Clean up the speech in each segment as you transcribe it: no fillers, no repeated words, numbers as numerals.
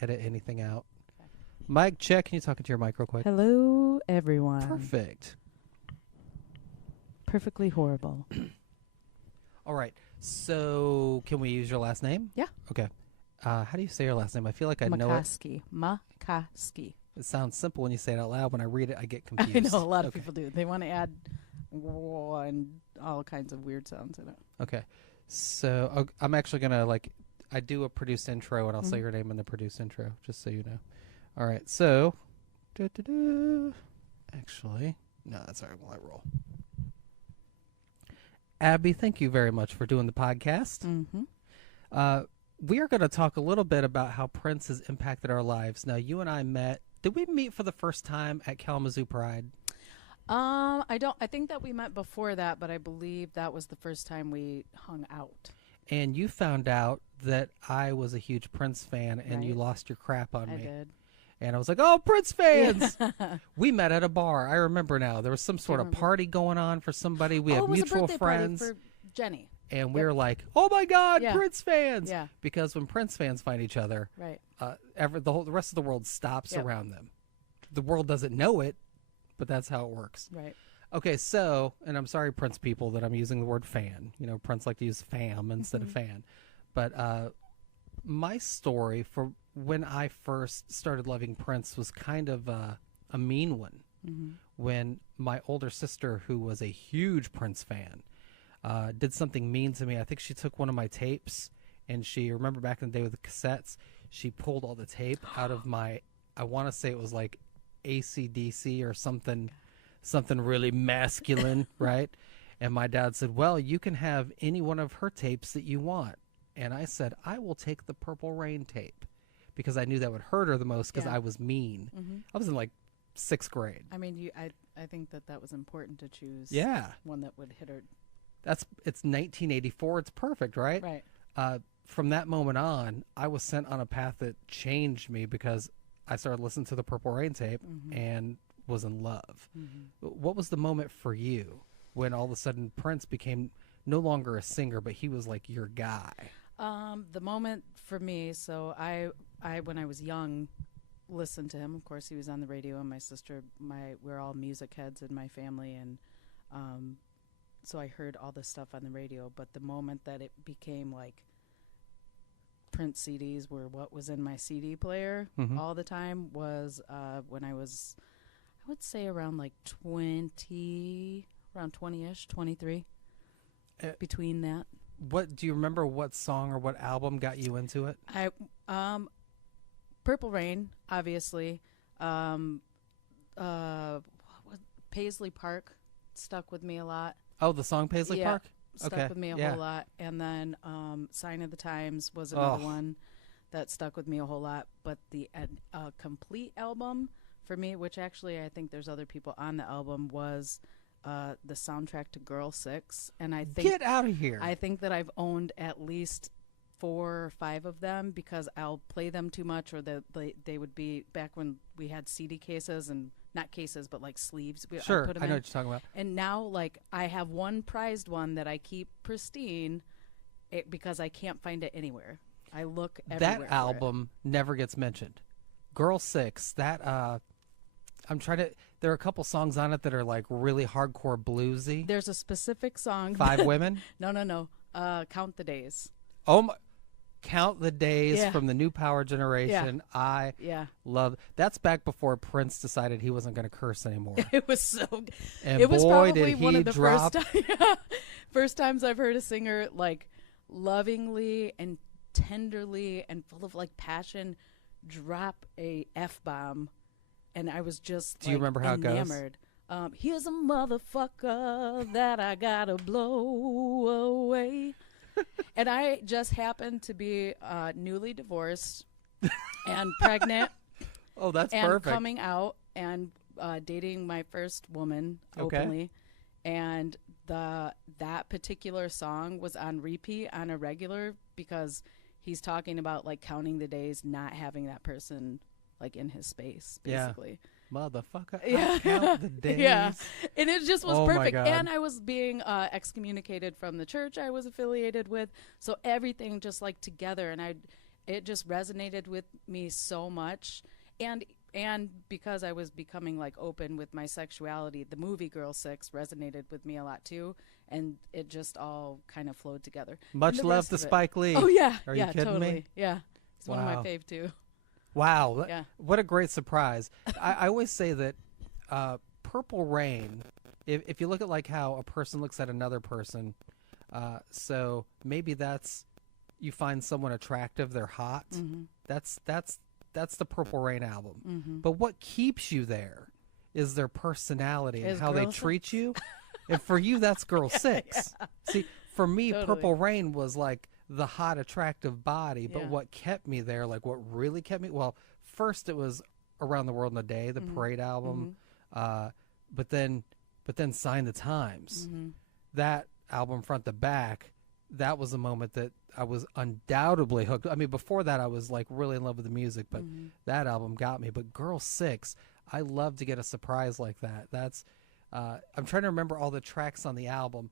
Edit anything out. Mic check. Can you talk into your mic real quick? Hello, everyone. Perfect. Perfectly horrible. All right. So, can we use your last name? Yeah. Okay. How do you say your last name? I feel like I know it. Maikoski. It sounds simple when you say it out loud. When I read it, I get I confused. know a lot of people do. They want to add and all kinds of weird sounds in it. Okay. So, I'm actually going to, I do a produced intro, and I'll say your name in the produced intro, just so you know. All right. So, actually, no, that's all right. We'll let roll. Abbie, thank you very much for doing the podcast. Mm-hmm. We are going to talk a little bit about how Prince has impacted our lives. Now, you and I met. Did we meet for the first time at Kalamazoo Pride? I think that we met before that, but I believe that was the first time we hung out. And you found out that I was a huge Prince fan, and Right. you lost your crap on me. I did. And I was like, "Oh, Prince fans!" Yeah. We met at a bar. I remember now. There was some sort of party going on for somebody. We had it was mutual a birthday friends, party for Jenny. and we were like, "Oh my God, Yeah. Prince fans!" Yeah. Because when Prince fans find each other, Right. the rest of the world stops Yep. around them. The world doesn't know it, but that's how it works. Right. Okay, so, and I'm sorry, Prince people, that I'm using the word fan. You know, Prince like to use fam instead of fan. But my story for when I first started loving Prince was kind of a mean one. Mm-hmm. When my older sister, who was a huge Prince fan, did something mean to me. I think she took one of my tapes, and remember back in the day with the cassettes, she pulled all the tape out of my, I want to say it was like AC/DC or something really masculine, right? And my dad said, "Well, you can have any one of her tapes that you want." And I said, "I will take the Purple Rain tape," because I knew that would hurt her the most because Yeah. I was mean. Mm-hmm. I was in like 6th grade. I mean, I think that was important to choose. Yeah. One that would hit her. It's 1984. It's perfect, right? Right. From that moment on, I was sent on a path that changed me because I started listening to the Purple Rain tape and was in love. Mm-hmm. What was the moment for you when all of a sudden Prince became no longer a singer, but he was like your guy? The moment for me, so I when I was young, listened to him. Of course, he was on the radio, and my sister, we're all music heads in my family, and so I heard all this stuff on the radio. But the moment that it became like Prince CDs were what was in my CD player all the time was when I was, I would say around like 20-ish, 23, between that. What do you remember? What song or what album got you into it? Purple Rain, obviously. Paisley Park stuck with me a lot. Oh, the song Paisley Park? Stuck with me a whole lot. And then Sign of the Times was another one that stuck with me a whole lot. But the complete album for me, which actually I think there's other people on the album, was the soundtrack to Girl 6. And I think, get out of here. I think that I've owned at least 4 or 5 of them because I'll play them too much, or they would be back when we had CD cases, and not cases but like sleeves. Sure, put them I know in. what you're talking about. And now, like, I have one prized one that I keep pristine because I can't find it anywhere. I look everywhere. That album never gets mentioned. Girl 6, that I'm trying to, there are a couple songs on it that are like really hardcore bluesy. There's a specific song. 5 Women? No. Count the Days. Oh my, Count the Days Yeah. from the New Power generation. Yeah. I love. That's back before Prince decided he wasn't going to curse anymore. It was so. And it was boy, probably did he one of the drop. first times I've heard a singer like lovingly and tenderly and full of like passion drop a F-bomb, and I was just. Do you remember how enamored. It goes? Here's a motherfucker that I gotta blow away. And I just happened to be newly divorced and pregnant. Oh, that's and perfect. Coming out and dating my first woman openly. And that particular song was on repeat on a regular because he's talking about like counting the days, not having that person like in his space, basically. Yeah. Motherfucker, Yeah. I count the days. Yeah, and it just was Oh my perfect. God. And I was being excommunicated from the church I was affiliated with, so everything just like together. And it just resonated with me so much. And because I was becoming like open with my sexuality, the movie Girl 6 resonated with me a lot too, and it just all kind of flowed together. Much love to Spike Lee. Oh yeah, Are yeah, you kidding totally. me? Yeah, it's one of my Wow. fave too. Wow, Yeah. what a great surprise. I always say that Purple Rain, if you look at like how a person looks at another person, so maybe that's, you find someone attractive, they're hot. Mm-hmm. That's the Purple Rain album. Mm-hmm. But what keeps you there is their personality and Is how they Girl treat 6. you. And for you, that's Girl 6. See, for me, Totally. Purple Rain was like the hot, attractive body. But Yeah. what kept me there, like what really kept me, well, first it was Around the World in a Day, the Mm-hmm. Parade album. But then Sign the Times. Mm-hmm. That album front to back, that was a moment that I was undoubtedly hooked. I mean, before that, I was like really in love with the music, but Mm-hmm. that album got me. But Girl 6, I love to get a surprise like that. That's I'm trying to remember all the tracks on the album.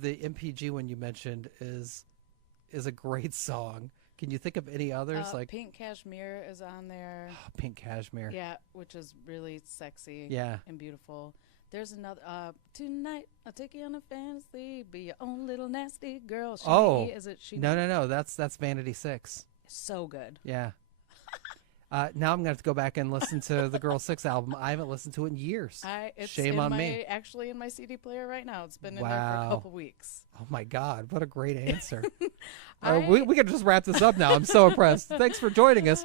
The MPG one you mentioned is a great song. Can you think of any others? Like Pink Cashmere is on there. Pink Cashmere. Yeah, which is really sexy. Yeah. And beautiful. There's another. Tonight I'll take you on a fantasy, be your own little nasty girl. Oh, is it she? No. That's Vanity 6. So good. Yeah. Now I'm gonna have to go back and listen to the Girl 6 album. I haven't listened to it in years. It's Shame in on my, me. Actually, in my CD player right now. It's been in there for Wow. a couple weeks. Oh my God, what a great answer. I- We can just wrap this up now. I'm so impressed. Thanks for joining us.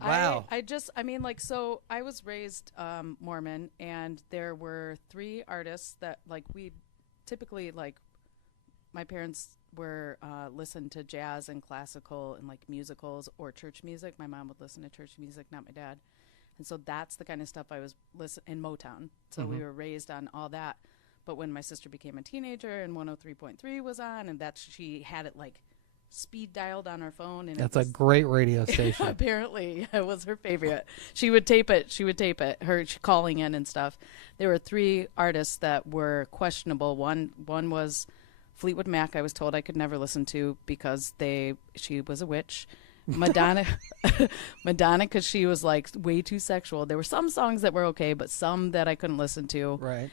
Wow. I mean, like, so I was raised Mormon, and there were 3 artists that, like, we typically, like, my parents were listened to jazz and classical and like musicals or church music. My mom would listen to church music, not my dad. And so that's the kind of stuff I was listening in Motown. So we were raised on all that. But when my sister became a teenager and 103.3 was on, and she had it like speed dialed on her phone, and That's a great radio station. apparently it was her favorite. She would tape it. Her calling in and stuff. There were 3 artists that were questionable. One was Fleetwood Mac. I was told I could never listen to because she was a witch. Madonna, because she was like way too sexual. There were some songs that were okay, but some that I couldn't listen to. Right.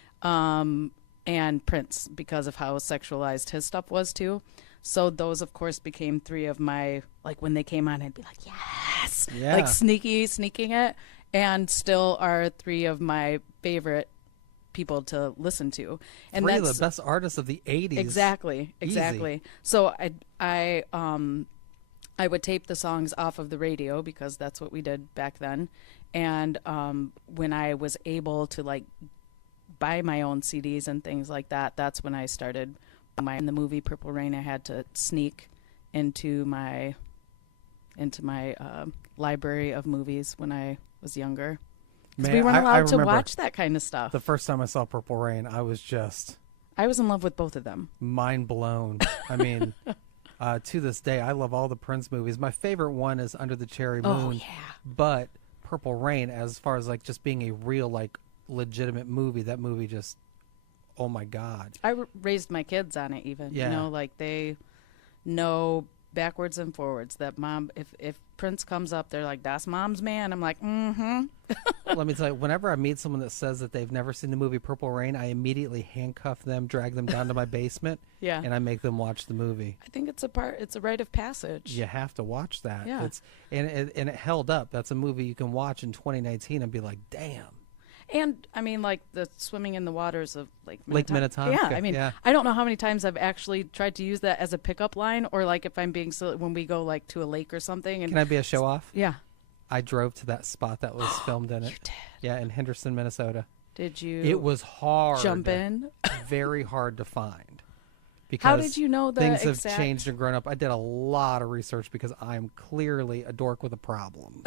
And Prince, because of how sexualized his stuff was too. So those, of course, became 3 of my, like, when they came on, I'd be like, yes, Yeah. like sneaking it, and still are 3 of my favorite people to listen to. And 3 that's of the best artists of the 80s. exactly. Easy. So I would tape the songs off of the radio because that's what we did back then. And when I was able to like buy my own CDs and things like that, that's when I started in the movie Purple Rain. I had to sneak into my library of movies when I was younger. Because we weren't allowed to watch that kind of stuff. The first time I saw Purple Rain, I was just I was in love with both of them. mind blown. I mean, to this day, I love all the Prince movies. My favorite one is Under the Cherry Moon. Oh, yeah. But Purple Rain, as far as like just being a real, like, legitimate movie, that movie just, oh my God. I raised my kids on it even. Yeah. You know, like they know backwards and forwards that mom, if Prince comes up, they're like, that's mom's man. I'm like, mm-hmm. Let me tell you, whenever I meet someone that says that they've never seen the movie Purple Rain, I immediately handcuff them, drag them down to my basement, Yeah. and I make them watch the movie. I think it's a rite of passage. You have to watch that. Yeah. And it held up. That's a movie you can watch in 2019 and be like, damn. And I mean, like the swimming in the waters of Lake Lake Minnetonka. Minnetonka, Yeah, I mean, yeah. I don't know how many times I've actually tried to use that as a pickup line, or like if I'm being silly when we go like to a lake or something. And Can I be a show off? yeah, I drove to that spot that was filmed in it. you did. Yeah, in Henderson, Minnesota. Did you? It was hard. jump in. Very hard to find. Because How did you know the things have exact? changed and grown up? I did a lot of research because I'm clearly a dork with a problem.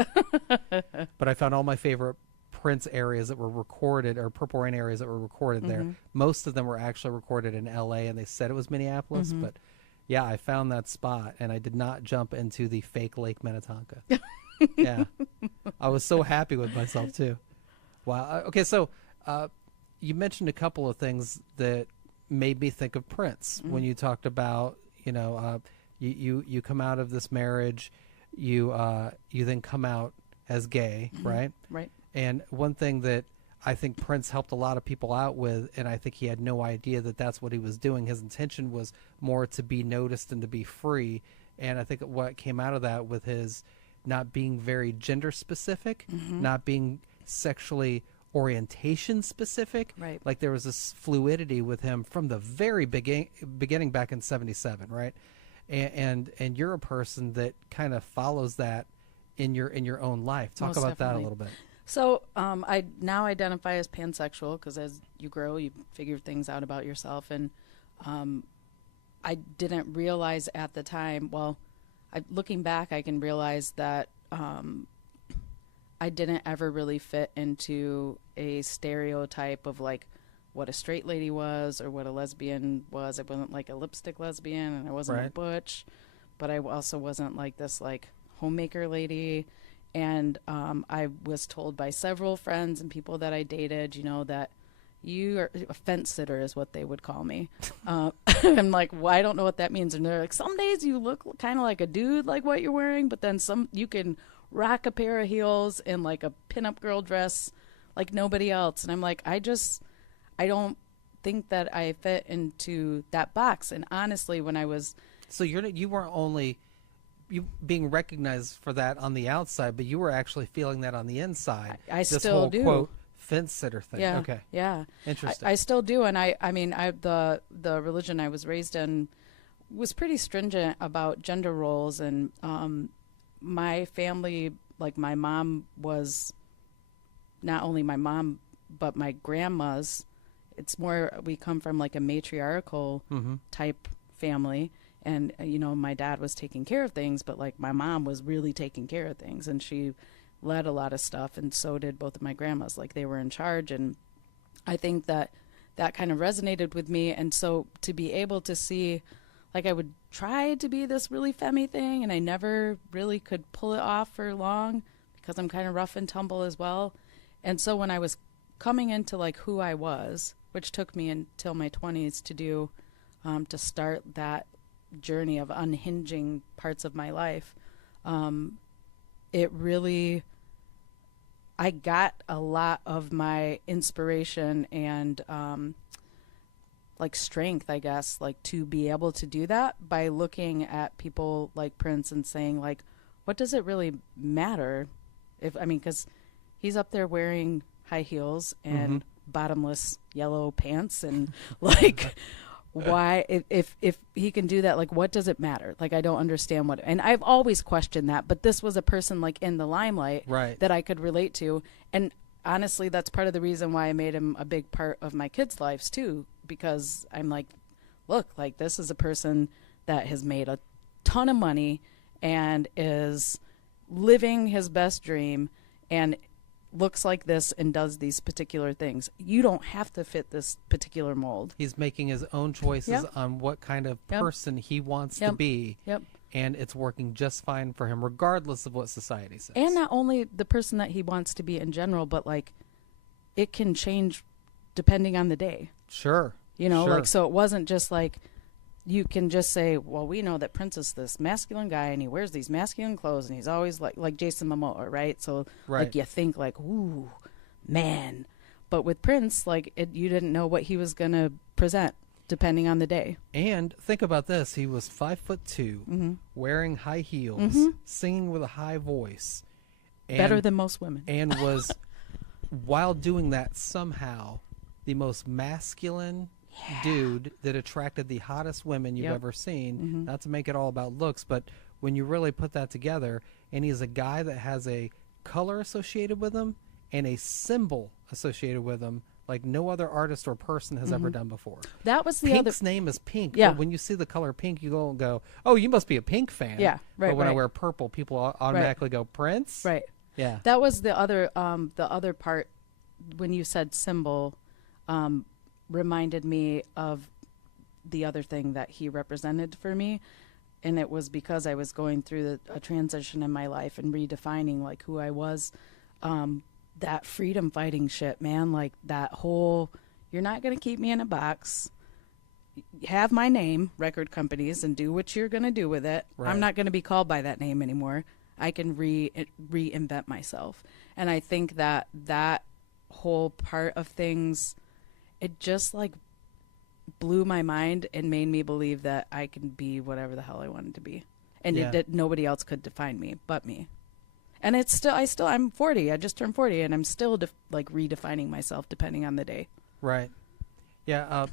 But I found all my favorite Prince areas that were recorded, or Purple Rain areas that were recorded there. Most of them were actually recorded in L.A. and they said it was Minneapolis. But yeah, I found that spot and I did not jump into the fake Lake Minnetonka. Yeah, I was so happy with myself too. Wow. Okay, so you mentioned a couple of things that made me think of Prince when you talked about, You come out of this marriage, you then come out as gay, right? Right. And one thing that I think Prince helped a lot of people out with, and I think he had no idea that that's what he was doing. His intention was more to be noticed and to be free. And I think what came out of that with his not being very gender specific, not being sexually orientation specific. Right. Like there was this fluidity with him from the very beginning back in '77, right? And you're a person that kind of follows that in your own life. Talk Most about definitely. that a little bit. So I now identify as pansexual because as you grow, you figure things out about yourself. And I didn't realize at the time, looking back, I can realize that I didn't ever really fit into a stereotype of like what a straight lady was or what a lesbian was. I wasn't like a lipstick lesbian, and I wasn't a butch, but I also wasn't like this like homemaker lady. And I was told by several friends and people that I dated, you know, that you are a fence sitter is what they would call me. I'm like, well, I don't know what that means. And they're like, some days you look kind of like a dude, like what you're wearing, but then some you can rock a pair of heels and like a pinup girl dress like nobody else. And I'm like, I don't think that I fit into that box. And honestly, when I was... So you weren't only you being recognized for that on the outside, but you were actually feeling that on the inside. I this still whole, do. Quote, fence sitter thing. Yeah. Okay. Yeah. Interesting. I still do. And I mean, the religion I was raised in was pretty stringent about gender roles. And my family, like my mom was not only my mom, but my grandma's. It's more, we come from like a matriarchal type family. And, you know, my dad was taking care of things, but like my mom was really taking care of things. And she led a lot of stuff. And so did both of my grandmas. Like they were in charge. And I think that kind of resonated with me. And so to be able to see, like I would try to be this really femmy thing, and I never really could pull it off for long because I'm kind of rough and tumble as well. And so when I was coming into like who I was, which took me until my 20s to do, to start that journey of unhinging parts of my life, it really, I got a lot of my inspiration and like strength, I guess, like to be able to do that by looking at people like Prince and saying like, what does it really matter? Because he's up there wearing high heels and bottomless yellow pants and like why if he can do that, like what does it matter? Like I don't understand what, and I've always questioned that, but this was a person like in the limelight that I could relate to. And honestly, that's part of the reason why I made him a big part of my kids' lives too, because I'm like, look, like this is a person that has made a ton of money and is living his best dream and looks like this and does these particular things. You don't have to fit this particular mold. He's making his own choices on what kind of person he wants to be. And it's working just fine for him, regardless of what society says. And not only the person that he wants to be in general, but like it can change depending on the day. Sure. You know, like, so it wasn't just like, you can just say, well, we know that Prince is this masculine guy and he wears these masculine clothes and he's always like Jason Momoa, right? So like you think like, ooh, man. But with Prince, like you didn't know what he was going to present depending on the day. And think about this. He was 5'2", wearing high heels, singing with a high voice. And, better than most women. And was, while doing that, somehow the most masculine dude that attracted the hottest women you've ever seen. Not to make it all about looks, but when you really put that together, and he's a guy that has a color associated with him and a symbol associated with him like no other artist or person has ever done before. That was the Pink's name is Pink, but when you see the color pink, you go, oh, you must be a Pink fan. Yeah, right. But when I wear purple, people automatically go, Prince? Right. Yeah. That was the other part when you said symbol, reminded me of the other thing that he represented for me. And it was because I was going through a transition in my life and redefining like who I was. That freedom fighting shit, man, like that whole, you're not going to keep me in a box. have my name, record companies, and do what you're going to do with it. Right. I'm not going to be called by that name anymore. I can reinvent myself. And I think that whole part of things, it just like blew my mind and made me believe that I can be whatever the hell I wanted to be. And that nobody else could define me but me. And it's still, I'm 40. I just turned 40, and I'm still like redefining myself depending on the day. Right. Yeah.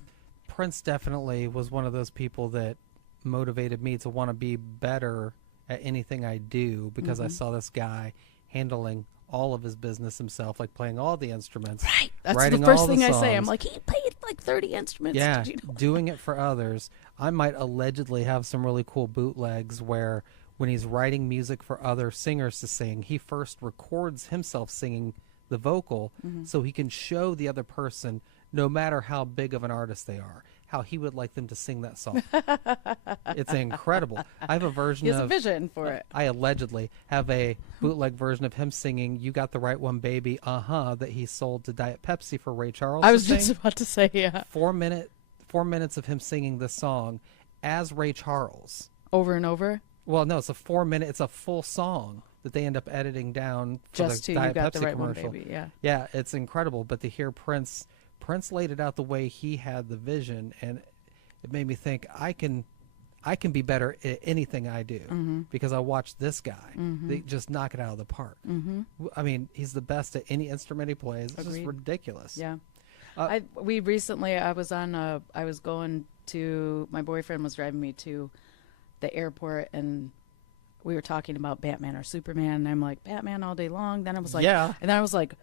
Prince definitely was one of those people that motivated me to want to be better at anything I do, because I saw this guy handling all of his business himself, like playing all the instruments. Right. That's writing the first all the thing I songs. say. I'm like, he played like 30 instruments. Yeah, Did you know? doing it for others. I might allegedly have some really cool bootlegs where when he's writing music for other singers to sing, he first records himself singing the vocal so he can show the other person, no matter how big of an artist they are, how he would like them to sing that song. It's incredible. I have a version He has of... a vision for it. I allegedly have a bootleg version of him singing "You Got the Right One, Baby, that he sold to Diet Pepsi for Ray Charles. I was just about to say, yeah. 4 minutes of him singing this song as Ray Charles. Over and over? Well, no, it's a 4 minute, it's a full song that they end up editing down for Just the to Diet You Got Pepsi the Right commercial. One, Baby, yeah. Yeah, it's incredible. But to hear Prince laid it out the way he had the vision, and it made me think I can be better at anything I do because I watched this guy they just knock it out of the park. I mean, he's the best at any instrument he plays. It's just ridiculous. Yeah. I was going to, my boyfriend was driving me to the airport, and we were talking about Batman or Superman, and I'm like, Batman all day long. Then I was like, yeah. And then I was like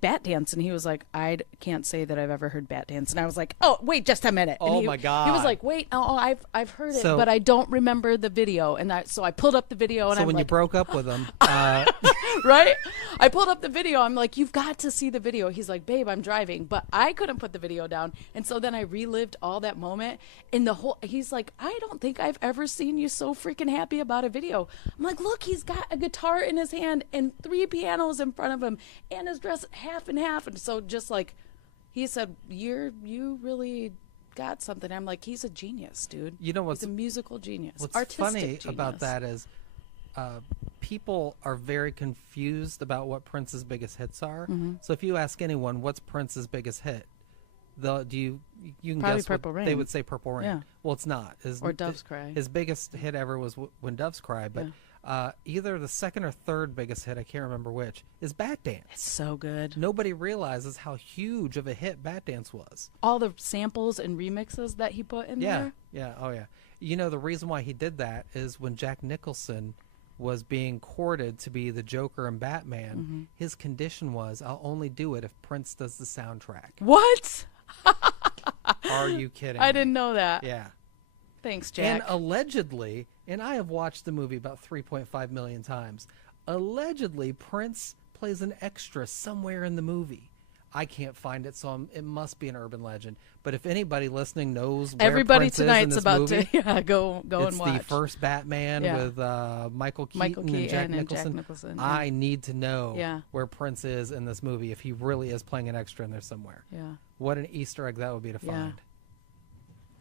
Bat Dance, and he was like, I can't say that I've ever heard Bat Dance. And I was like, oh, wait just a minute. And my God. He was like, wait, I've heard it, but I don't remember the video. And so I pulled up the video, and so I'm when like, you broke up with him, right? I pulled up the video. I'm like, you've got to see the video. He's like, babe, I'm driving. But I couldn't put the video down. And so then I relived all that moment. And he's like, I don't think I've ever seen you so freaking happy about a video. I'm like, look, he's got a guitar in his hand and 3 pianos in front of him and his dress half and half. And so just like, he said, you really got something. I'm like, he's a genius, dude. You know what's he's a musical genius. What's artistic funny genius. about that is people are very confused about what Prince's biggest hits are. So if you ask anyone, what's Prince's biggest hit? You can Probably guess Purple what Rain. They would say Purple Rain. Yeah. Well, it's not. Or Doves Cry. His biggest hit ever was When Doves Cry, but either the second or third biggest hit, I can't remember which, is Bat Dance. It's so good. Nobody realizes how huge of a hit Bat Dance was. All the samples and remixes that he put in there. Yeah, oh yeah. You know, the reason why he did that is when Jack Nicholson was being courted to be the Joker and Batman, his condition was, I'll only do it if Prince does the soundtrack. What? Are you kidding I me? didn't know that. Yeah. Thanks, Jack. And allegedly, and I have watched the movie about 3.5 million times, allegedly Prince plays an extra somewhere in the movie. I can't find it, so it must be an urban legend. But if anybody listening knows where everybody Prince tonight's is in this about movie, to go it's and watch. the first Batman with Michael Keaton and Jack Nicholson. Yeah. I need to know Yeah. where Prince is in this movie, if he really is playing an extra in there somewhere. Yeah. What an Easter egg that would be to find.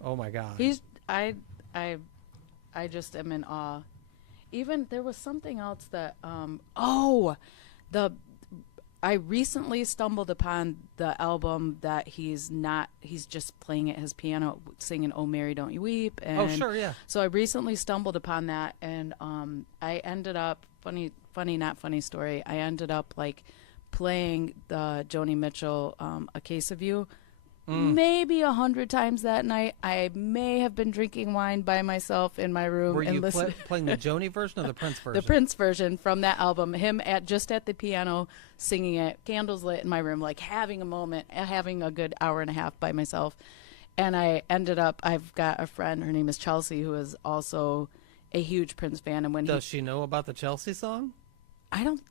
Oh my God. I just am in awe. Even there was something else that I recently stumbled upon the album that he's just playing at his piano singing "Oh Mary Don't You Weep." And oh sure, yeah. So I recently stumbled upon that, and I ended up funny not funny story. I ended up like playing the Joni Mitchell "A Case of You" maybe 100 times that night. I may have been drinking wine by myself in my room. Were and you listening. playing the Joni version or the Prince version? The Prince version from that album. Him just at the piano singing it, candles lit in my room, like having a moment, having a good hour and a half by myself. And I ended up, I've got a friend, her name is Chelsea, who is also a huge Prince fan. And when Does she know about the Chelsea song?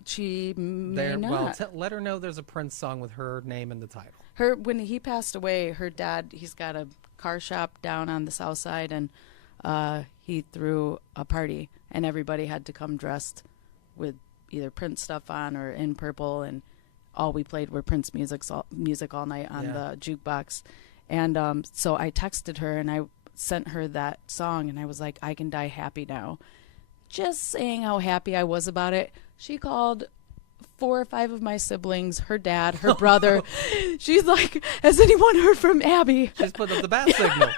She may not. Well, let her know there's a Prince song with her name in the title. When he passed away, her dad, he's got a car shop down on the south side, and he threw a party, and everybody had to come dressed with either Prince stuff on or in purple, and all we played were Prince music all night on the jukebox. And so I texted her, and sent her that song, and I was like, I can die happy now. Just saying how happy I was about it. She called 4 or 5 of my siblings, her dad, her brother. She's like, has anyone heard from Abbie? She's put up the bat signal.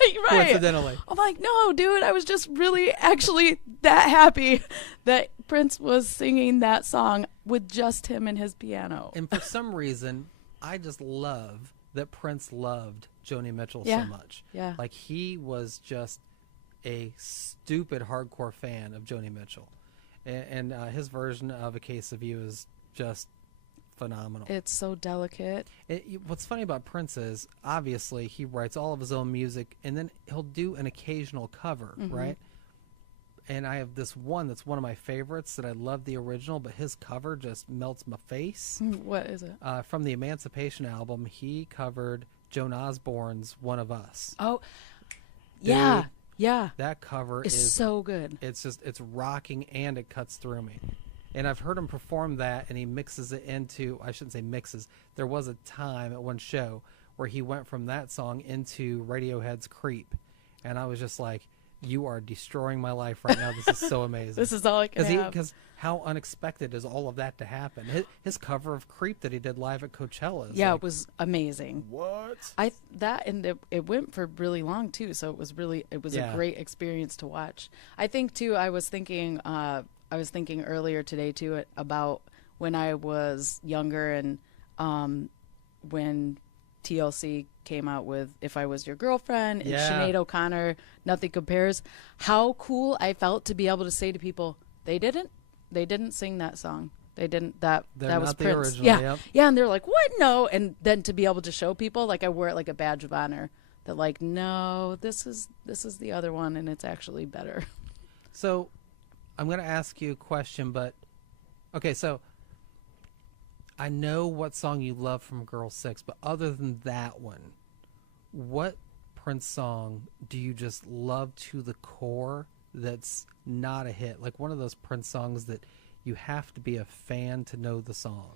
Right. Coincidentally. I'm like, no, dude, I was just really actually that happy that Prince was singing that song with just him and his piano. And for some reason, I just love that Prince loved Joni Mitchell Yeah. so much. Yeah. Like, he was just a stupid hardcore fan of Joni Mitchell. And his version of A Case of You is just phenomenal. It's so delicate. What's funny about Prince is, obviously, he writes all of his own music, and then he'll do an occasional cover, right? And I have this one that's one of my favorites that I love the original, but his cover just melts my face. What is it? From the Emancipation album, he covered Joan Osbourne's One of Us. Oh, Dude, yeah. Yeah. That cover It's is so good. It's rocking, and it cuts through me. And I've heard him perform that, and he mixes it into, I shouldn't say mixes. There was a time at one show where he went from that song into Radiohead's Creep. And I was just like, you are destroying my life right now. This is so amazing. This is all I can have. Because how unexpected is all of that to happen? His cover of Creep that he did live at Coachella. Yeah, it was amazing. What? It went for really long too, so it was Yeah. a great experience to watch. I think too. I was thinking earlier today too about when I was younger and when TLC came out with If I Was Your Girlfriend and Yeah. Sinead O'Connor, Nothing Compares. How cool I felt to be able to say to people, they didn't sing that song. They didn't. That They're was not the Prince. original, Yeah, yep. yeah, and they're like, "What? No!" And then to be able to show people, like I wear it like a badge of honor, that like, no, this is the other one, and it's actually better. So, I'm going to ask you a question, but okay. So, I know what song you love from Girl 6, but other than that one, what Prince song do you just love to the core that's not a hit? Like one of those Prince songs that you have to be a fan to know the song.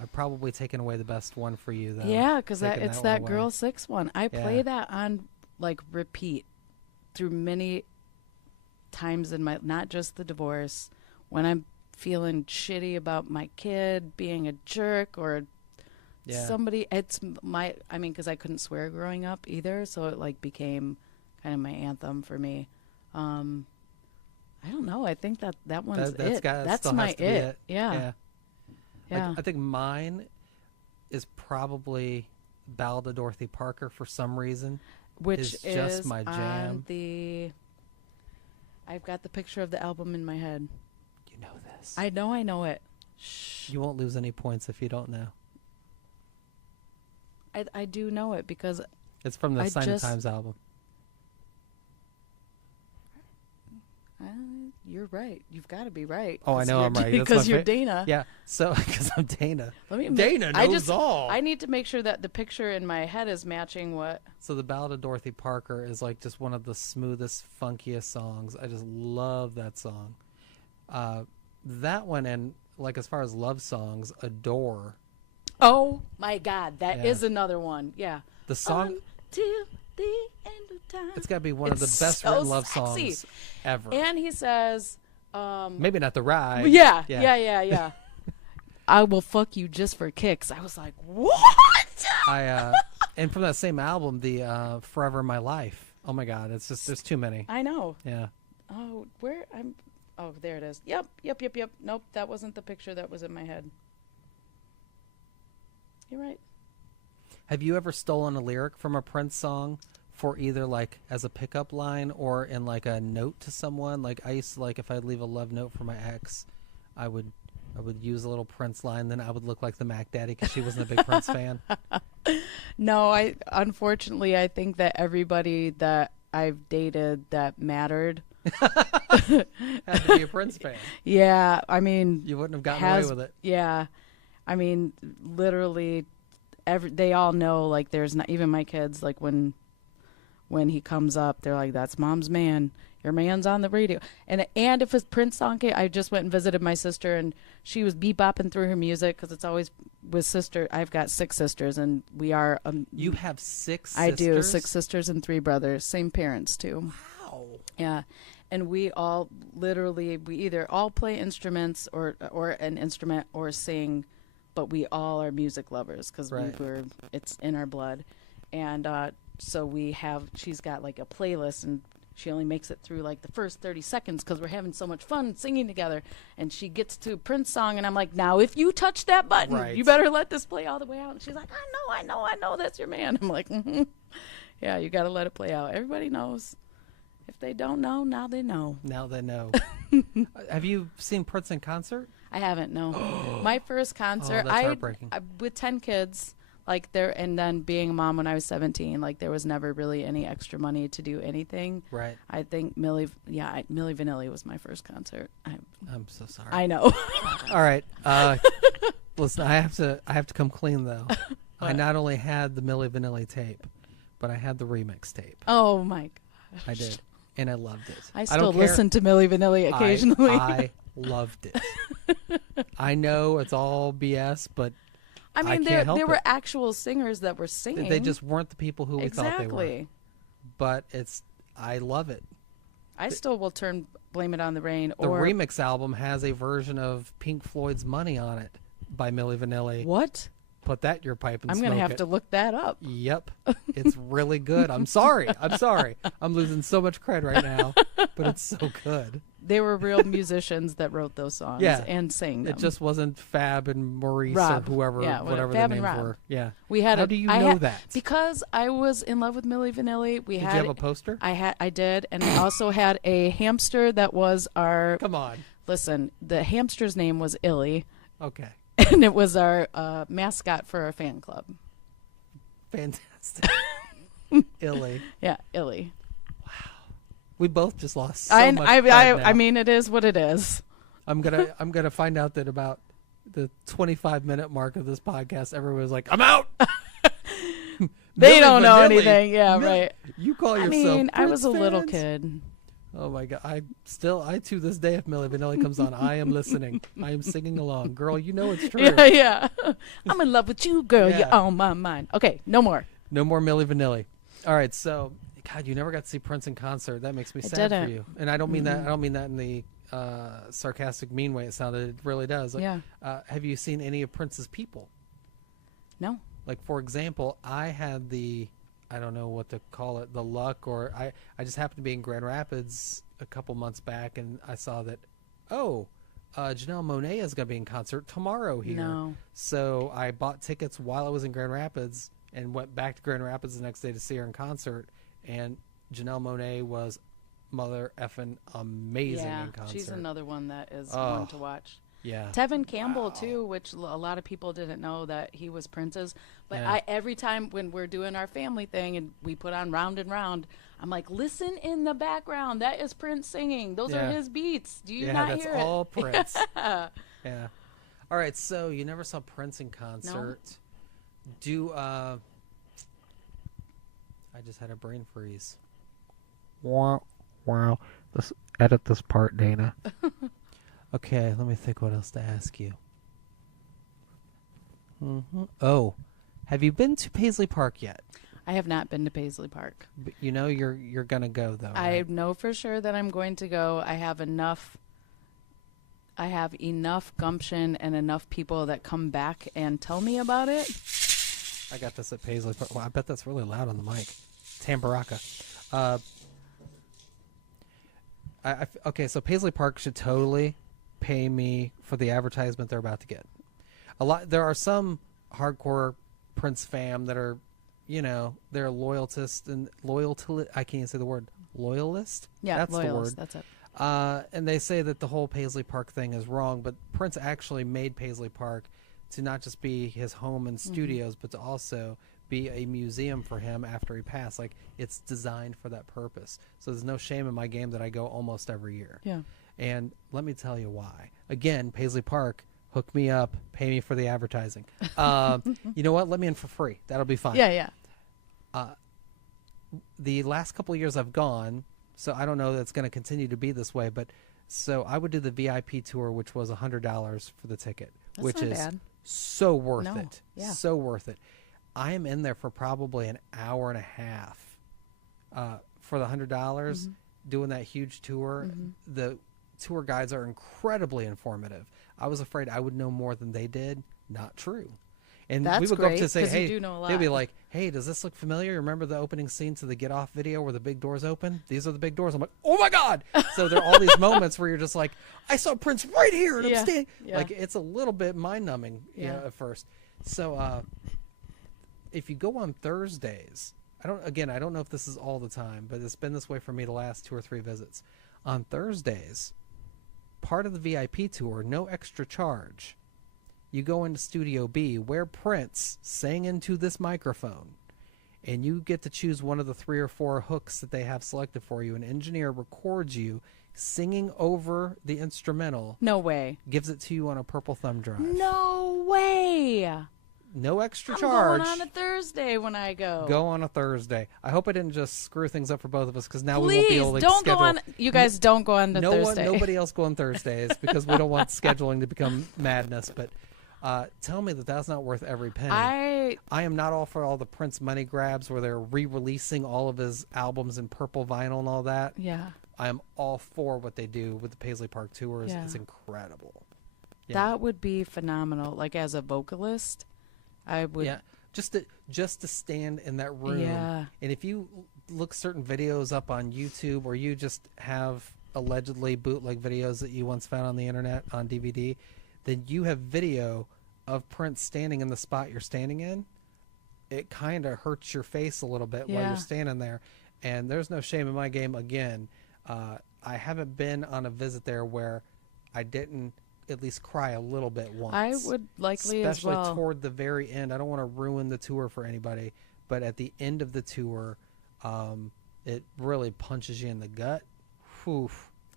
I've probably taken away the best one for you, though. Yeah, because Taken it's one that away. Girl 6 one. I play Yeah. that on like repeat through many times in my, not just the divorce, when I'm feeling shitty about my kid being a jerk or Yeah. somebody. It's because I couldn't swear growing up either, so it like became kind of my anthem for me. I don't know. I think that one's That's it. got- That's still my has to be it. Yeah. Yeah. Yeah. I think mine is probably Ballad of Dorothy Parker for some reason. Which is is just my on jam. I've got the picture of the album in my head. You know this. I know it. Shh. You won't lose any points if you don't know. I do know it because It's from the I Sign of just- Times album. you're right. You've got to be right. Oh, I 'cause know you're I'm right. That's Because my you're fa- Dana. Yeah, so because I'm Dana. Let me Dana knows all. I need to make sure that the picture in my head is matching what. So the Ballad of Dorothy Parker is like just one of the smoothest, funkiest songs. I just love that song. That one, and like as far as love songs, Adore. Oh my God, that is Yeah. another one. Yeah. The song, Until the end of time. it's got to be one of the It's best so written love sexy. songs ever. And he says, Maybe not the ride. yeah. I will fuck you just for kicks. I was like, what? And from that same album, the Forever in My Life. Oh my God, it's just there's too many. I know. Yeah. Oh, oh, there it is. Yep. Nope, that wasn't the picture that was in my head. You're right. Have you ever stolen a lyric from a Prince song for either like as a pickup line or in like a note to someone? Like I used to, like if I'd leave a love note for my ex, I would use a little Prince line. Then I would look like the Mac Daddy because she wasn't a big Prince fan. No, unfortunately I think that everybody that I've dated that mattered. Had to be a Prince fan. Yeah, I mean, You wouldn't have gotten away with it. Yeah, I mean, literally, they all know. Like, there's not even my kids. Like when he comes up, they're like, "That's Mom's man." your man's on the radio. And if a Prince song came, I just went and visited my sister, and she was bebopping through her music because it's always with sister. I've got 6 sisters, and we are. You have 6 sisters? I do, 6 sisters and 3 brothers, same parents too. Wow. Yeah. And we all literally, we either all play instruments or an instrument or sing, but we all are music lovers because it's in our blood. And so she's got like a playlist, and she only makes it through like the first 30 seconds because we're having so much fun singing together. And she gets to a Prince song, and I'm like, now if you touch that button, you better let this play all the way out. And she's like, I know, that's your man. I'm like, yeah, you got to let it play out. Everybody knows. If they don't know, now they know. Now they know. Have you seen Prince in concert? I haven't, no. My first concert, that's heartbreaking. with 10 kids, like and then being a mom when I was 17, like there was never really any extra money to do anything. Right. I think Milli Vanilli was my first concert. I'm so sorry. I know. All right. Listen, I have to come clean though. I not only had the Milli Vanilli tape, but I had the remix tape. Oh my gosh. I did. And I loved it. I still listen to Milli Vanilli occasionally. I loved it. I know it's all BS, but I mean, there were actual singers that were singing. They just weren't the people who we thought they were. But I love it. I still will Blame It on the Rain. The remix album has a version of Pink Floyd's Money on it by Milli Vanilli. What? Put that in your pipe and smoke it. I'm going to have to look that up. Yep. It's really good. I'm sorry. I'm losing so much cred right now, but it's so good. They were real musicians that wrote those songs and sang them. It just wasn't Fab and Maurice Rob. or whoever, whatever their names were. Yeah. How do you know that? Because I was in love with Milli Vanilli. Did you have a poster? I did, and I also had a hamster that was our... Come on. Listen, the hamster's name was Illy. Okay. And it was our mascot for our fan club. Fantastic. Illy. Yeah, Illy. Wow. We both just lost so much pride now. I mean, it is what it is. I'm gonna find out that about the 25-minute mark of this podcast, everyone's like, I'm out. They don't know anything. Yeah, right. You call yourself Prince I was a fans? little kid. Oh my God! I to this day, if Milli Vanilli comes on, I am listening. I am singing along, girl. You know it's true. Yeah. I'm in love with you, girl. You're on my mind. Okay, no more. No more Milli Vanilli. All right, so God, you never got to see Prince in concert. That makes me sad for you. And I don't mean that. I don't mean that in the sarcastic, mean way it sounded. It really does. Like, have you seen any of Prince's people? No. Like, for example, I had I don't know what to call it, the luck, or I just happened to be in Grand Rapids a couple months back, and I saw that, Janelle Monáe is going to be in concert tomorrow here. No. So I bought tickets while I was in Grand Rapids and went back to Grand Rapids the next day to see her in concert, and Janelle Monáe was mother effing amazing in concert. She's another one that is one to watch. Yeah. Tevin Campbell too, which a lot of people didn't know that he was Prince's. But every time when we're doing our family thing and we put on Round and Round, I'm like, listen in the background. That is Prince singing. Those are his beats. Do you not hear it? Yeah, that's all Prince. Yeah. All right, so you never saw Prince in concert. No. I just had a brain freeze. Wow. Edit this part, Dana. Okay, let me think what else to ask you. Oh, have you been to Paisley Park yet? I have not been to Paisley Park. But you know you're gonna go though. I know for sure that I'm going to go. I have enough gumption and enough people that come back and tell me about it. I got this at Paisley Park. Well, I bet that's really loud on the mic. Tambaraca. Okay, so Paisley Park should totally pay me for the advertisement they're about to get. There are some hardcore Prince fam that are, they're loyalist and I can't even say the word loyalist. Yeah, that's loyalist, the word. That's it. And they say that the whole Paisley Park thing is wrong, but Prince actually made Paisley Park to not just be his home and studios, but to also be a museum for him after he passed. Like, it's designed for that purpose. So there's no shame in my game that I go almost every year. Yeah. And let me tell you why. Again, Paisley Park, hook me up, pay me for the advertising. You know what? Let me in for free. That'll be fine. Yeah. The last couple of years I've gone, So I don't know that it's going to continue to be this way, but so I would do the VIP tour, which was $100 for the ticket, That's which not is bad. so worth No. it. Yeah. So worth it. I am in there for probably an hour and a half for the $100 doing that huge tour. The tour guides are incredibly informative. I was afraid I would know more than they did. Not true. And we That's would go up great, to say, 'cause you hey, do know a they'd be lot. like, hey, does this look familiar? Remember the opening scene to the Get Off video where the big doors open? These are the big doors. I'm like, oh my God. So there are all these moments where you're just like, I saw Prince right here and I'm standing. Yeah. Like, it's a little bit mind numbing at first. So if you go on Thursdays, I don't know if this is all the time, but it's been this way for me the last 2 or 3 visits. On Thursdays, part of the VIP tour, no extra charge. You go into Studio B where Prince sang into this microphone, and you get to choose one of the 3 or 4 hooks that they have selected for you. An engineer records you singing over the instrumental, No way. gives it to you on a purple thumb drive. No way. No extra I'm charge. going on a Thursday when I go. Go on a Thursday. I hope I didn't just screw things up for both of us, because now Please we won't be able to don't schedule. go on. You guys don't go on the Thursday. Nobody else go on Thursdays because we don't want scheduling to become madness. But tell me that that's not worth every penny. I am not all for all the Prince money grabs where they're re-releasing all of his albums in purple vinyl and all that. Yeah. I am all for what they do with the Paisley Park tours. Yeah. It's incredible. That would be phenomenal. Like as a vocalist, I would. Yeah, just to stand in that room. Yeah. And if you look certain videos up on YouTube, or you just have allegedly bootleg videos that you once found on the internet on DVD, then you have video of Prince standing in the spot you're standing in. It kind of hurts your face a little bit while Yeah. you're standing there. And there's no shame in my game. Again, I haven't been on a visit there where I didn't at least cry a little bit once. I would likely as Especially well. toward the very end. I don't want to ruin the tour for anybody, but at the end of the tour, it really punches you in the gut. Whew.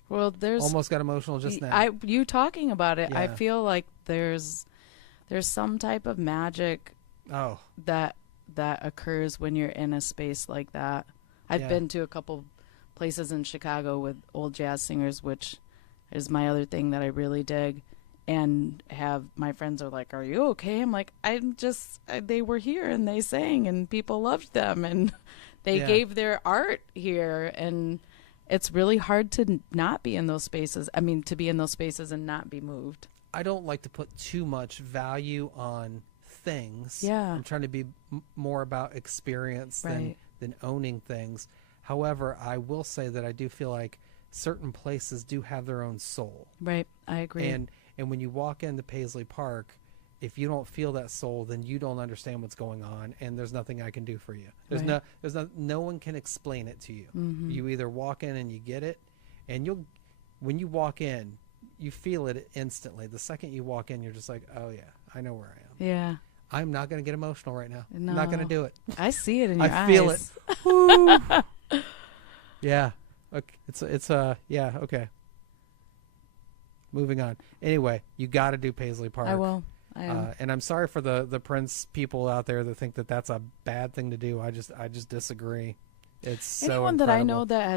Well, there's Almost got emotional just now. you talking about it. I Yeah. feel like there's some type of magic Oh, that occurs when you're in a space like that. I've Yeah. been to a couple places in Chicago with old jazz singers, which is my other thing that I really dig. And have my friends are like, "Are you okay?" I'm like, they were here and they sang and people loved them and they Yeah. gave their art here, and it's really hard to not be in those spaces. I mean, to be in those spaces and not be moved. I don't like to put too much value on things. Yeah. I'm trying to be more about experience Right. than owning things. However, I will say that I do feel like certain places do have their own soul. Right. I agree. And when you walk into Paisley Park, if you don't feel that soul, then you don't understand what's going on, and there's nothing I can do for you. Right. No one can explain it to you. Mhm. You either walk in and you get it, and when you walk in, you feel it instantly. The second you walk in, you're just like, oh yeah, I know where I am. yeah. I'm not going to get emotional right now. No. I'm not going to do it. I see it in your I eyes. feel it. Woo. Yeah. Okay. It's yeah, okay. Moving on. Anyway, you got to do Paisley Park. I will. I am. And I'm sorry for the Prince people out there that think that that's a bad thing to do. I just disagree. It's so Anyone that I know incredible. that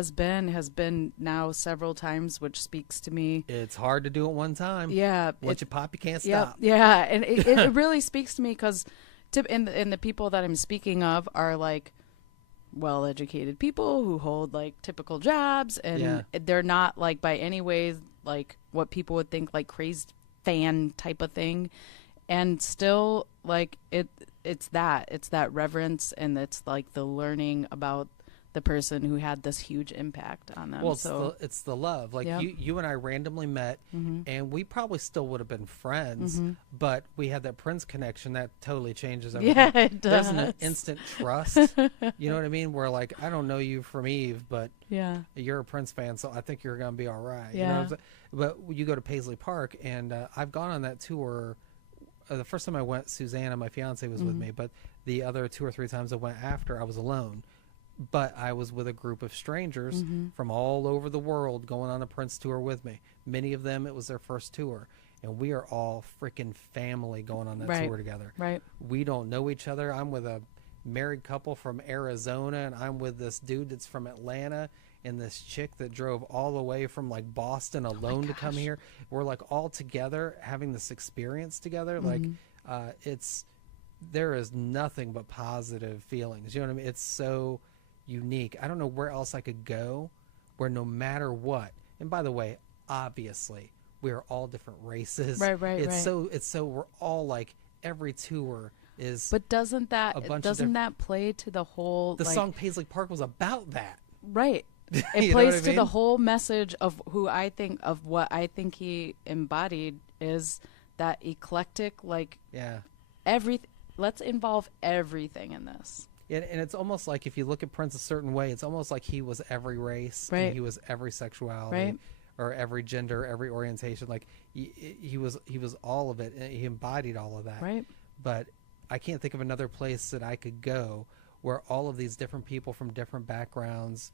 has been now several times, which speaks to me. It's hard to do it one time. Yeah. Once you pop, you can't Yeah. stop. Yeah. And it really speaks to me because and the people that I'm speaking of are like well-educated people who hold like typical jobs, and they're not like by any ways like what people would think like crazed fan type of thing. And still like it's that reverence, and it's like the learning about the person who had this huge impact on them. Well, it's the love. Like Yep. you and I randomly met, and we probably still would have been friends, but we had that Prince connection that totally changes everything. Yeah, it There's does. an instant trust. You know what I mean? Where like I don't know you from Eve, but Yeah. you're a Prince fan, so I think you're gonna be all right. You know Yeah. what I'm saying? But you go to Paisley Park, and I've gone on that tour. The first time I went, Susanna, my fiance, was with me, but the other 2 or 3 times I went after, I was alone. But I was with a group of strangers from all over the world going on a Prince tour with me. Many of them, it was their first tour. And we are all freaking family going on that Right. tour together. Right. We don't know each other. I'm with a married couple from Arizona, and I'm with this dude that's from Atlanta. and this chick that drove all the way from like Boston alone to come gosh. here. We're like all together having this experience together. Like there is nothing but positive feelings. You know what I mean? It's so unique. I don't know where else I could go where no matter what, and by the way, obviously we're all different races. Right. It's so we're all like every tour is. But doesn't that play to the whole? The like, song Paisley Park was about that. Right. It You know plays what I to mean? the whole message of what I think he embodied is that eclectic, like let's involve everything in this. And it's almost like if you look at Prince a certain way, it's almost like he was every race, Right. and he was every sexuality, Right. or every gender, every orientation. Like he was all of it, and he embodied all of that. Right. But I can't think of another place that I could go where all of these different people from different backgrounds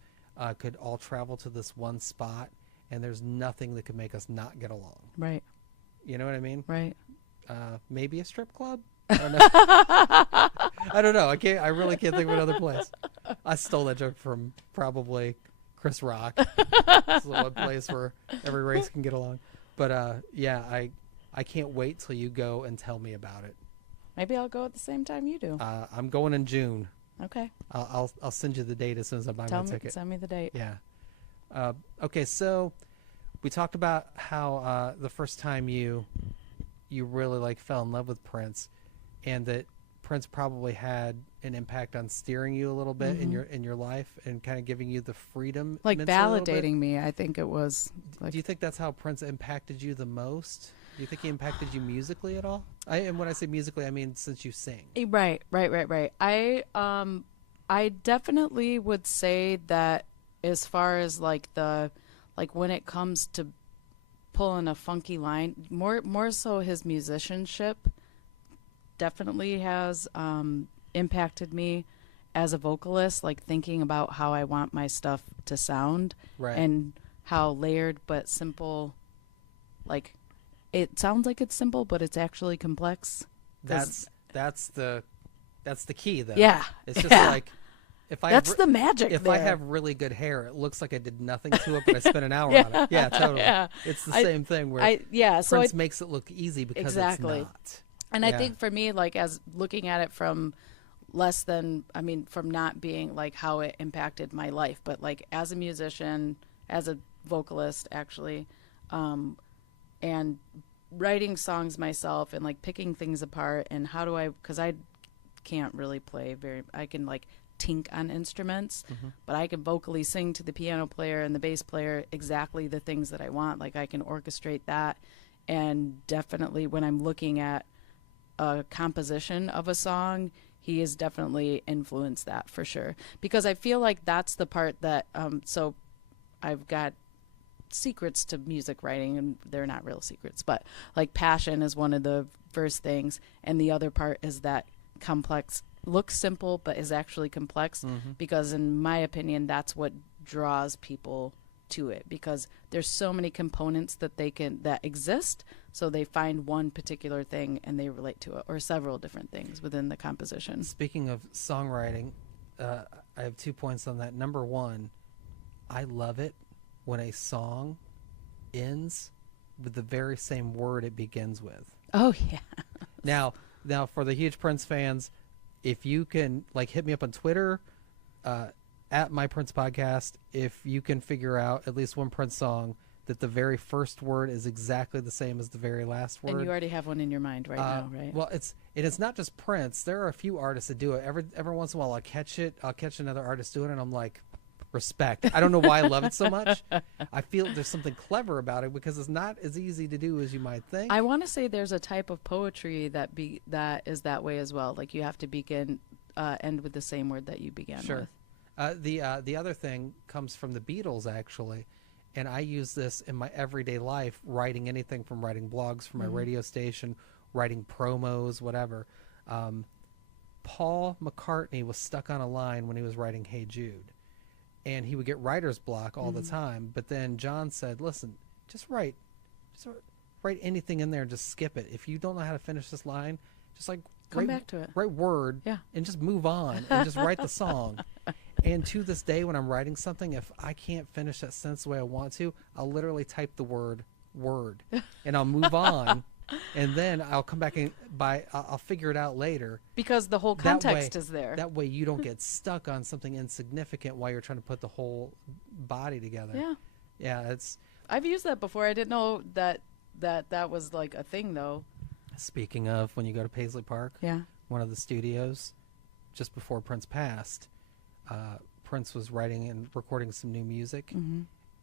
could all travel to this one spot, and there's nothing that could make us not get along. Right. You know what I mean? Right. Maybe a strip club. I don't know. I don't know. I really can't think of another place. I stole that joke from probably Chris Rock. It's the one place where every race can get along. But yeah, I can't wait till you go and tell me about it. Maybe I'll go at the same time you do. I'm going in June. Okay. I'll send you the date as soon as I buy my ticket. Send me the date. Yeah. Okay, so we talked about how the first time you really like fell in love with Prince, and that Prince probably had an impact on steering you a little bit in your life and kind of giving you the freedom, Like mentally a little bit. validating me, I think it was. Like, Do you think that's how Prince impacted you the most? Do you think he impacted you musically at all? And when I say musically, I mean since you sing. Right. I definitely would say that as far as like when it comes to pulling a funky line, more so his musicianship definitely has impacted me as a vocalist, like thinking about how I want my stuff to sound, Right. and how layered but simple, like it sounds like it's simple but it's actually complex. That's the key though. Yeah. It's just Yeah. like if I That's the magic if there. I have really good hair, it looks like I did nothing to it, but I spent an hour on it. Yeah, totally. Yeah. It's the same thing where so Prince makes it look easy because Exactly. it's not. And Yeah. I think for me, like as looking at it from from not being like how it impacted my life, but like as a musician, as a vocalist actually, and writing songs myself and like picking things apart and how do because I can't really play I can like tink on instruments, but I can vocally sing to the piano player and the bass player exactly the things that I want. Like I can orchestrate that. And definitely when I'm looking at a composition of a song, he has definitely influenced that for sure. Because I feel like that's the part that, so I've got secrets to music writing, and they're not real secrets, but like passion is one of the first things. And the other part is that complex, looks simple, but is actually complex, because in my opinion, that's what draws people to it, because there's so many components that that exist, so they find one particular thing and they relate to it, or several different things within the composition. Speaking of songwriting, I have 2 points on that. Number one, I love it when a song ends with the very same word it begins with. Oh yeah. Now for the huge Prince fans, if you can like hit me up on Twitter, at My Prince Podcast, if you can figure out at least one Prince song that the very first word is exactly the same as the very last word. And you already have one in your mind right now, right? Well, it's not just Prince. There are a few artists that do it. Every once in a while I'll catch another artist doing it, and I'm like, respect. I don't know why I love it so much. I feel there's something clever about it because it's not as easy to do as you might think. I want to say there's a type of poetry that is that way as well. Like you have to end with the same word that you began Sure. with. The other thing comes from the Beatles, actually, and I use this in my everyday life, writing anything from writing blogs for my radio station, writing promos, whatever. Paul McCartney was stuck on a line when he was writing Hey Jude, and he would get writer's block all the time, but then John said, listen, just write anything in there and just skip it. If you don't know how to finish this line, just like Come back to it. write word Yeah. and just move on and just write the song. And to this day, when I'm writing something, if I can't finish that sentence the way I want to, I'll literally type the word and I'll move on. And then I'll come back and I'll figure it out later. Because the whole context is there. That way you don't get stuck on something insignificant while you're trying to put the whole body together. Yeah. Yeah, I've used that before. I didn't know that was like a thing, though. Speaking of, when you go to Paisley Park, yeah, one of the studios, just before Prince passed, Prince was writing and recording some new music,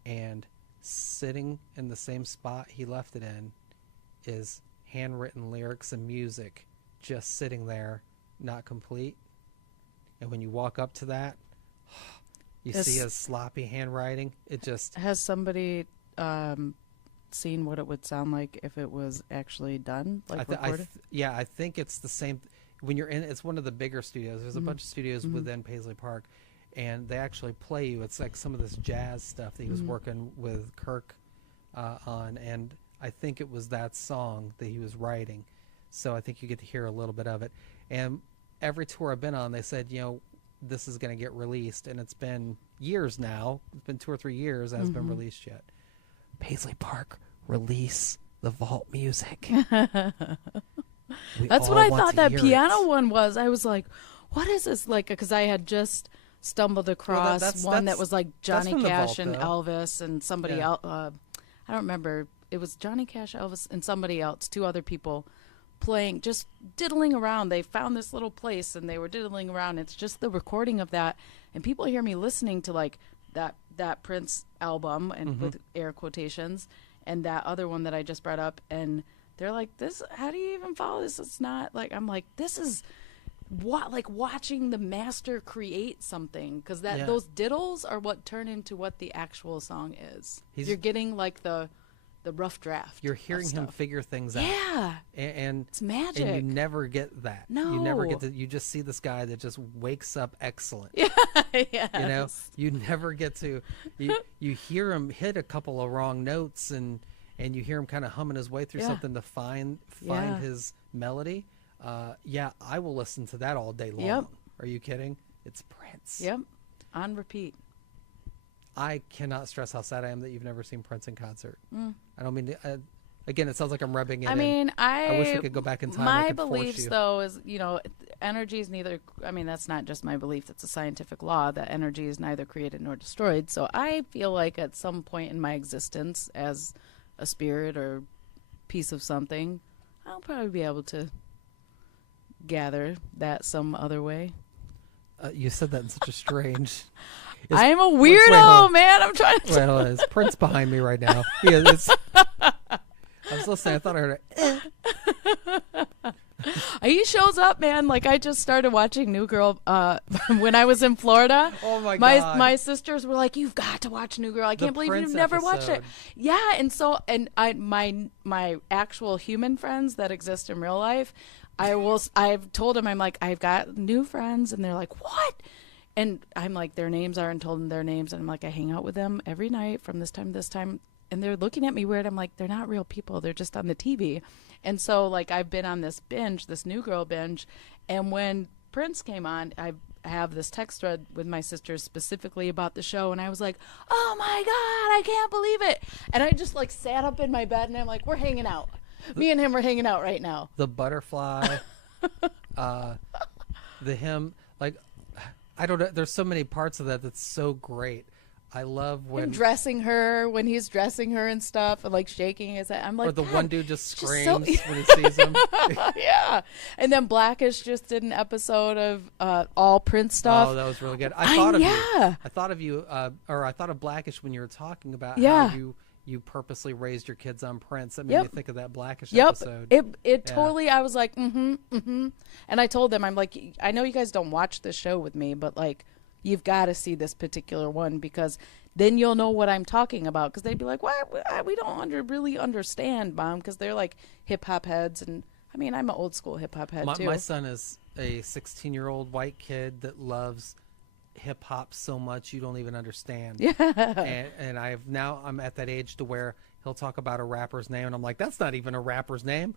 and sitting in the same spot he left it in is handwritten lyrics and music just sitting there, not complete. And when you walk up to that, you see his sloppy handwriting. It just... Has somebody seen what it would sound like if it was actually done, like recorded? I think it's the same. When you're in, it's one of the bigger studios. There's a bunch of studios within Paisley Park, and they actually play you. It's like some of this jazz stuff that he was working with Kirk on, and I think it was that song that he was writing. So I think you get to hear a little bit of it. And every tour I've been on, they said, this is going to get released, and it's been years now. It's been 2 or 3 years. It hasn't been released yet. Paisley Park, release the vault music. That's what I thought that piano one was. I was like, what is this? Like, because I had just stumbled across one that was like Johnny Cash and Elvis and somebody else. I don't remember. It was Johnny Cash, Elvis, and somebody else, 2 other people playing, just diddling around. They found this little place and they were diddling around. It's just the recording of that. And people hear me listening to like that Prince album, and with air quotations, and that other one that I just brought up, and they're like, "This, how do you even follow this? It's not like," I'm like, "This is what, like watching the master create something," because those diddles are what turn into what the actual song is. You're getting like the rough draft. You're hearing him figure things out. Yeah, and it's magic. And you never get that. No, you never get to. You just see this guy that just wakes up excellent. Yeah, yes. You never get to. You hear him hit a couple of wrong notes, and you hear him kind of humming his way through something to find his melody. I will listen to that all day long. Yep. Are you kidding? It's Prince. Yep, on repeat. I cannot stress how sad I am that you've never seen Prince in concert. I don't mean to, again, it sounds like I'm rubbing it in. I wish we could go back in time. My beliefs, though, is, energy is neither, that's not just my belief. That's a scientific law that energy is neither created nor destroyed. So I feel like at some point in my existence as a spirit or piece of something, I'll probably be able to gather that some other way. You said that in such a strange... I am a weirdo, man. I'm trying to... Well, is Prince behind me right now? Yeah, I was listening. I thought I heard it. He shows up, man. Like, I just started watching New Girl when I was in Florida. Oh, my God. My sisters were like, you've got to watch New Girl. I can't believe you've never watched it. Yeah, and so, my actual human friends that exist in real life, I've told them, I'm like, I've got new friends, and they're like, what? And I'm like, their names aren't told them their names. And I'm like, I hang out with them every night from this time to this time. And they're looking at me weird. I'm like, they're not real people. They're just on the TV. And so, like, I've been on this binge, this New Girl binge. And when Prince came on, I have this text thread with my sisters specifically about the show. And I was like, oh, my God, I can't believe it. And I just, like, sat up in my bed. And I'm like, we're hanging out. Me and him are hanging out right now. The butterfly, the hymn, like... I don't know. There's so many parts of that that's so great. I love when... Him dressing her, when he's dressing her and stuff, and like shaking his head. I'm like, or the one dude just screams when he sees him. Yeah. And then Blackish just did an episode of all Prince stuff. Oh, that was really good. I thought of you, or I thought of Blackish when you were talking about how you purposely raised your kids on Prince. That made me think of that Blackish episode. It totally, I was like, and I told them, I'm like, I know you guys don't watch the show with me, but like, you've got to see this particular one, because then you'll know what I'm talking about. Because they'd be like, "What? We don't really understand, Mom," because they're like hip hop heads, and I mean, I'm an old school hip hop head too. My son is a 16-year-old white kid that loves hip hop so much you don't even understand. Yeah. And I'm at that age to where he'll talk about a rapper's name, and I'm like, that's not even a rapper's name.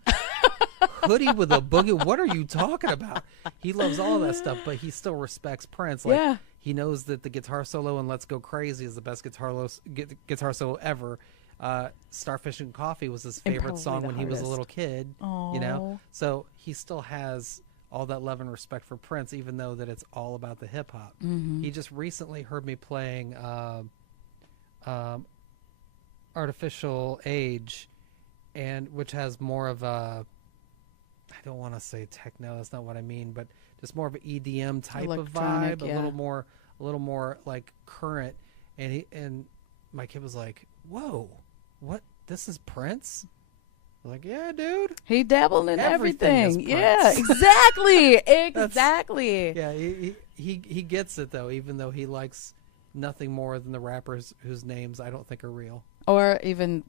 Hoodie with a boogie. What are you talking about? He loves all that stuff, but he still respects Prince. Like, He knows that the guitar solo in Let's Go Crazy is the best guitar solo ever. Starfish and Coffee was his favorite song when he was a little kid. You know, so he still has all that love and respect for Prince, even though that it's all about the hip hop. He just recently heard me playing Artificial Age, and which has more of a, I don't want to say techno, that's not what I mean, but just more of an EDM type of vibe, a little more like current. And my kid was like, "Whoa, what? This is Prince?" I'm like, "Yeah, dude. He dabbled in everything." Yeah, exactly, exactly. Yeah, he gets it though, even though he likes nothing more than the rappers whose names I don't think are real. Or even,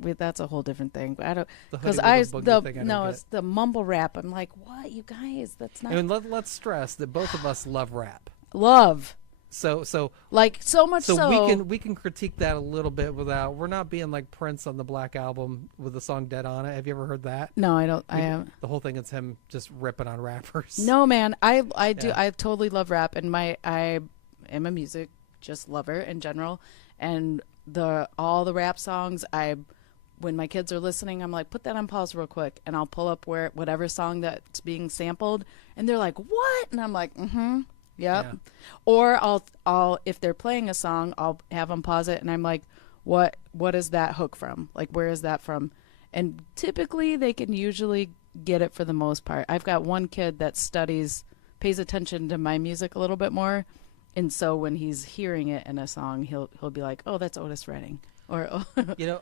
that's a whole different thing. I don't, because it's the mumble rap. I'm like, what, you guys? That's not. And let's stress that both of us love rap. Love. So like so much so we can critique that a little bit without, we're not being like Prince on the Black Album with the song Dead on It. Have you ever heard that? No, I don't. I haven't. The whole thing is him just ripping on rappers. No, man, I do. I totally love rap, and I am a music just lover in general, and all the rap songs, when my kids are listening, I'm like, put that on pause real quick, and I'll pull up whatever song that's being sampled, and they're like, what? And I'm like, yep. Yeah. Or I'll if they're playing a song, I'll have them pause it, and I'm like, what is that hook from? Like, where is that from? And typically they can usually get it for the most part. I've got one kid that pays attention to my music a little bit more, and so when he's hearing it in a song, he'll be like, oh, that's Otis Redding. Or you know,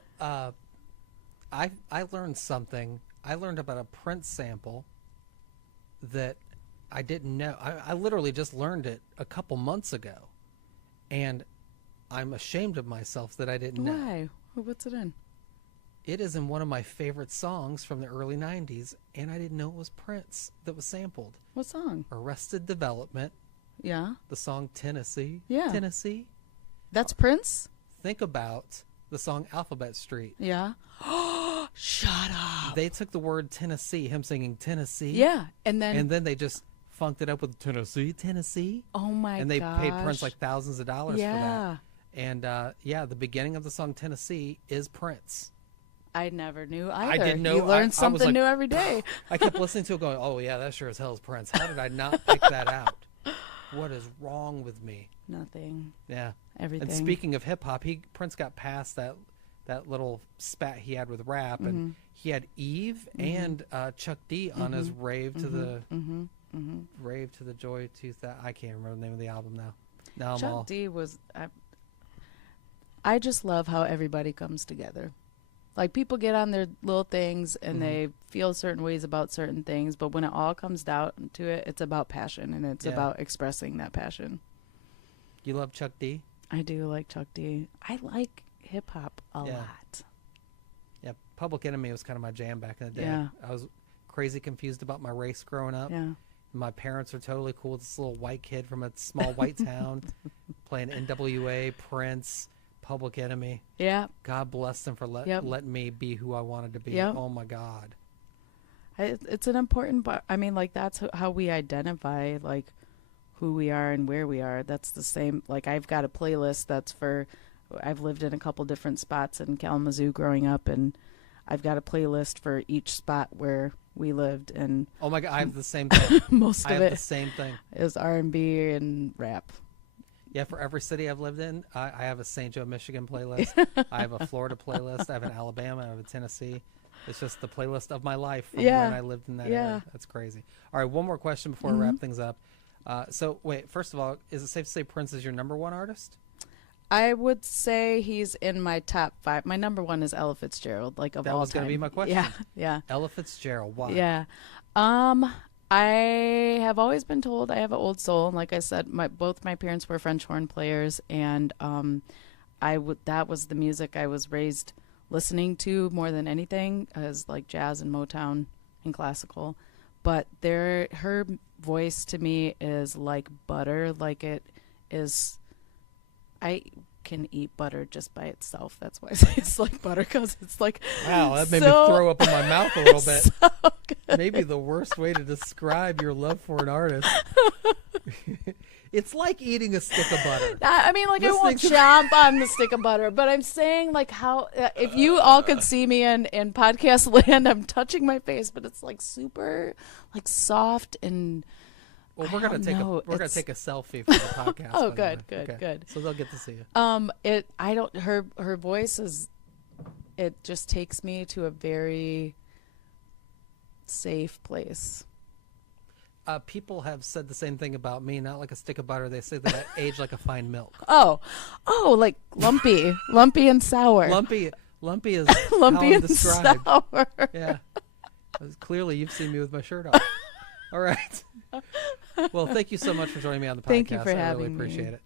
I learned something. I learned about a Prince sample that I didn't know. I literally just learned it a couple months ago, and I'm ashamed of myself that I didn't know. Why? What's it in? It is in one of my favorite songs from the early 90s, and I didn't know it was Prince that was sampled. What song? Arrested Development. Yeah. The song Tennessee. Yeah. Tennessee. That's Prince? Think about the song Alphabet Street. Yeah. Shut up. They took the word Tennessee, him singing Tennessee. Yeah. And then they just funked it up with Tennessee. Oh my gosh. And they paid Prince like thousands of dollars for that. And the beginning of the song Tennessee is Prince. I never knew either. I didn't know. You learn something new every day. I kept listening to it going, oh yeah, that sure as hell is Prince. How did I not pick that out? What is wrong with me? Nothing. Yeah. Everything. And speaking of hip hop, Prince got past that little spat he had with rap, and he had Eve and Chuck D on his rave to the rave to the joy 2000. I can't remember the name of the album now. Now Chuck D was. I just love how everybody comes together. Like, people get on their little things and they feel certain ways about certain things, but when it all comes down to it, it's about passion, and it's about expressing that passion. You love Chuck D? I do like Chuck D. I like hip hop a lot. Yeah, Public Enemy was kind of my jam back in the day. Yeah. I was crazy confused about my race growing up. Yeah. My parents are totally cool with this little white kid from a small white town playing NWA, Prince, Public Enemy. Yeah. God bless them for letting me be who I wanted to be. Yep. Oh my God. It's an important part. I mean, like, that's how we identify, like, who we are and where we are. That's the same. Like, I've got a playlist I've lived in a couple different spots in Kalamazoo growing up, and I've got a playlist for each spot where we lived. And oh my God, I have the same thing. Most of it the same thing. Is R&B and rap. Yeah, for every city I've lived in, I have a St. Joe, Michigan playlist. I have a Florida playlist. I have an Alabama. I have a Tennessee. It's just the playlist of my life from when I lived in that area. That's crazy. All right, one more question before we wrap things up. So, wait, first of all, is it safe to say Prince is your number one artist? I would say he's in my top 5. My number 1 is Ella Fitzgerald, like, of all time. That was going to be my question. Yeah, yeah. Ella Fitzgerald, why? Yeah. I have always been told I have an old soul. And like I said, both my parents were French horn players, and that was the music I was raised listening to more than anything, as like jazz and Motown and classical. But her voice to me is like butter. Like, it is. I can eat butter just by itself. That's why I say it's like butter, because it's like, wow, that made me throw up in my mouth a little bit. So good. Maybe the worst way to describe your love for an artist. It's like eating a stick of butter. I mean, like, I won't chomp on the stick of butter, but I'm saying, like, how if you all could see me in podcast land, I'm touching my face, but it's like super, like, soft and. Well, we're gonna take a selfie for the podcast. Oh, good. So they'll get to see you. Her voice is, it just takes me to a very safe place. People have said the same thing about me. Not like a stick of butter. They say that I age like a fine milk. Oh, like lumpy, lumpy and sour. Lumpy is lumpy how I'm and described. sour. Yeah. Clearly, you've seen me with my shirt off. All right. Well, thank you so much for joining me on the podcast. Thank you for I having really appreciate me. it.